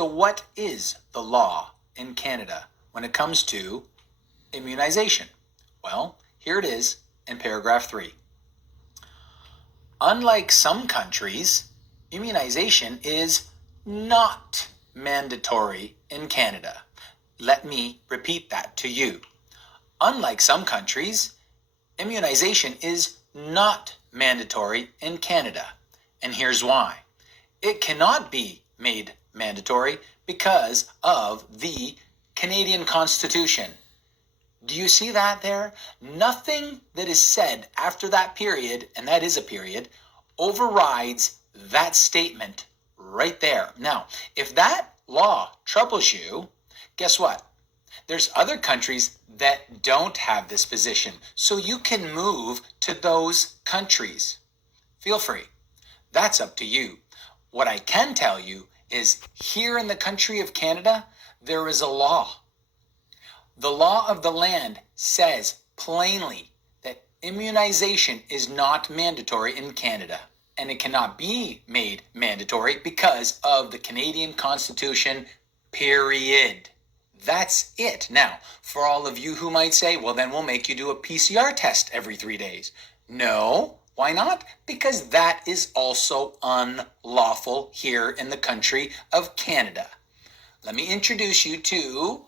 So what is the law in Canada when it comes to immunization? Well, here it is in paragraph 3. Unlike some countries, immunization is not mandatory in Canada. Let me repeat that to you. Unlike some countries, immunization is not mandatory in Canada. And here's why. It cannot be made mandatory because of the Canadian Constitution. Do you see that there? Nothing that is said after that period, and that is a period, overrides that statement right there. Now, if that law troubles you, guess what? There's other countries that don't have this position, so you can move to those countries. Feel free. That's up to you. What I can tell you is here in the country of Canada, there is a law. The law of the land says plainly that immunization is not mandatory in Canada, and it cannot be made mandatory because of the Canadian Constitution, period. That's it. Now, for all of you who might say, well, then we'll make you do a PCR test every 3 days. No. Why not? Because that is also unlawful here in the country of Canada. Let me introduce you to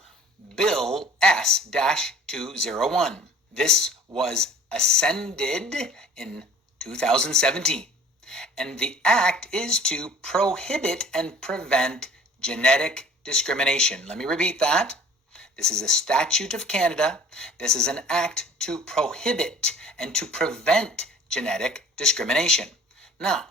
Bill S-201. This was ascended in 2017. And the act is to prohibit and prevent genetic discrimination. Let me repeat that. This is a statute of Canada. This is an act to prohibit and to prevent genetic discrimination. Now,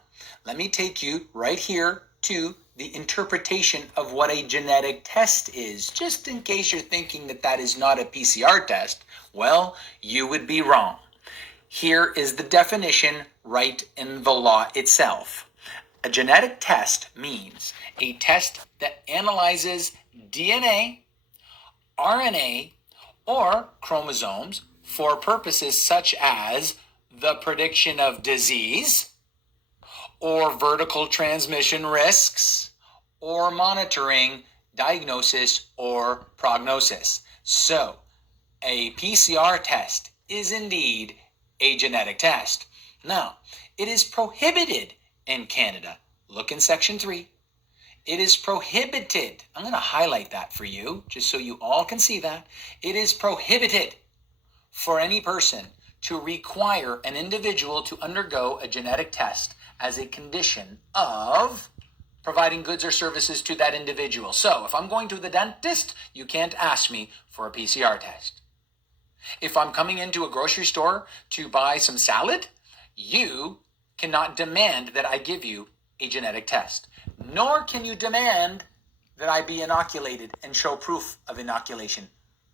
let me take you right here to the interpretation of what a genetic test is, just in case you're thinking that that is not a PCR test. Well, you would be wrong. Here is the definition right in the law itself. A genetic test means a test that analyzes DNA, RNA, or chromosomes for purposes such as the prediction of disease, or vertical transmission risks, or monitoring diagnosis or prognosis. So, a PCR test is indeed a genetic test. Now, it is prohibited in Canada. Look in section 3. It is prohibited. I'm going to highlight that for you, just so you all can see that. It is prohibited for any person to require an individual to undergo a genetic test as a condition of providing goods or services to that individual. So if I'm going to the dentist, you can't ask me for a PCR test. If I'm coming into a grocery store to buy some salad, you cannot demand that I give you a genetic test. Nor can you demand that I be inoculated and show proof of inoculation.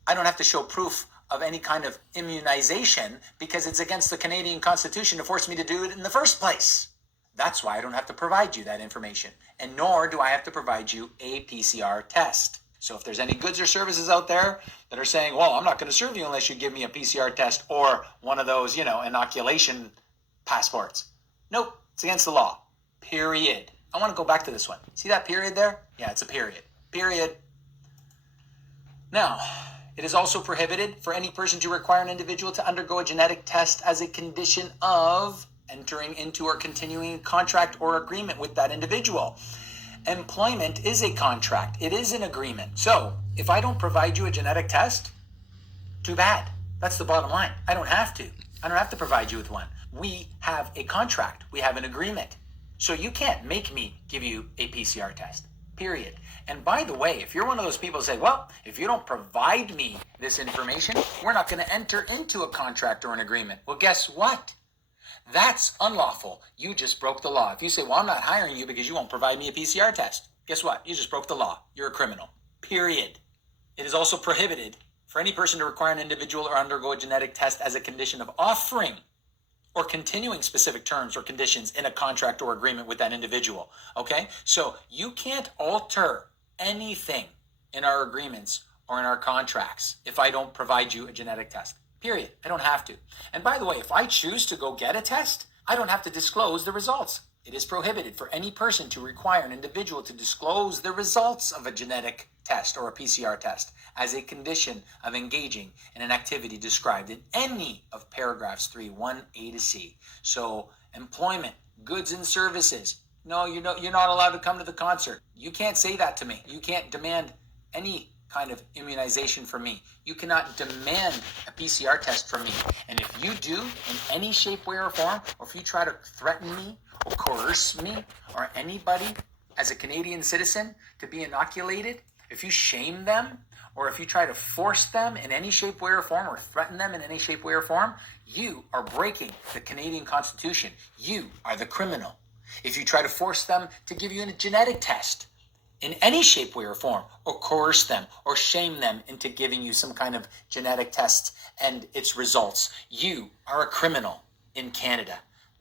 I don't have to show proof of any kind of immunization because it's against the Canadian Constitution to force me to do it in the first place. That's why I don't have to provide you that information. And nor do I have to provide you a PCR test. So if there's any goods or services out there that are saying, well, I'm not going to serve you unless you give me a PCR test or one of those, inoculation passports. Nope, it's against the law. Period. I want to go back to this one. See that period there? Yeah, it's a period. Period. Now, it is also prohibited for any person to require an individual to undergo a genetic test as a condition of entering into or continuing a contract or agreement with that individual. Employment is a contract. It is an agreement. So, if I don't provide you a genetic test, too bad. That's the bottom line. I don't have to. I don't have to provide you with one. We have a contract. We have an agreement. So you can't make me give you a PCR test, period. And by the way, if you're one of those people who say, well, if you don't provide me this information, we're not going to enter into a contract or an agreement. Well, guess what? That's unlawful. You just broke the law. If you say, well, I'm not hiring you because you won't provide me a PCR test, guess what? You just broke the law. You're a criminal, period. It is also prohibited for any person to require an individual or undergo a genetic test as a condition of offering or continuing specific terms or conditions in a contract or agreement with that individual. Okay? So you can't alter anything in our agreements or in our contracts if I don't provide you a genetic test. Period. I don't have to. And by the way, if I choose to go get a test, I don't have to disclose the results. It is prohibited for any person to require an individual to disclose the results of a genetic test or a PCR test as a condition of engaging in an activity described in any of paragraphs 3(1)(a) to C. So employment, goods and services. No, you're not allowed to come to the concert. You can't say that to me. You can't demand any kind of immunization from me. You cannot demand a PCR test from me. And if you do in any shape, way, or form, or if you try to threaten me or coerce me or anybody as a Canadian citizen to be inoculated, if you shame them or if you try to force them in any shape, way, or form, or threaten them in any shape, way, or form, you are breaking the Canadian Constitution. You are the criminal. If you try to force them to give you a genetic test in any shape, way, or form, or coerce them or shame them into giving you some kind of genetic test and its results, you are a criminal in Canada.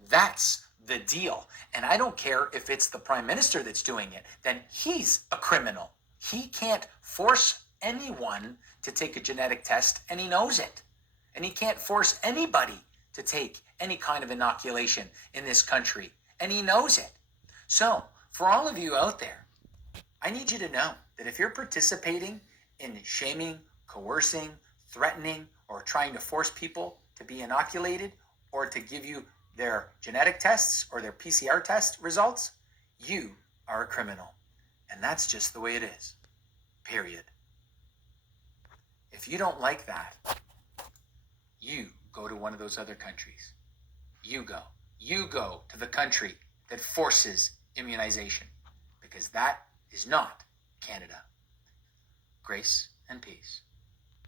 That's the deal. And I don't care if it's the Prime Minister that's doing it, then he's a criminal. He can't force anyone to take a genetic test, and he knows it. And he can't force anybody to take any kind of inoculation in this country, and he knows it. So, for all of you out there, I need you to know that if you're participating in shaming, coercing, threatening, or trying to force people to be inoculated or to give you their genetic tests or their PCR test results, you are a criminal. And that's just the way it is. Period. If you don't like that, you go to one of those other countries. You go. You go to the country that forces immunization, because that is not Canada. Grace and peace.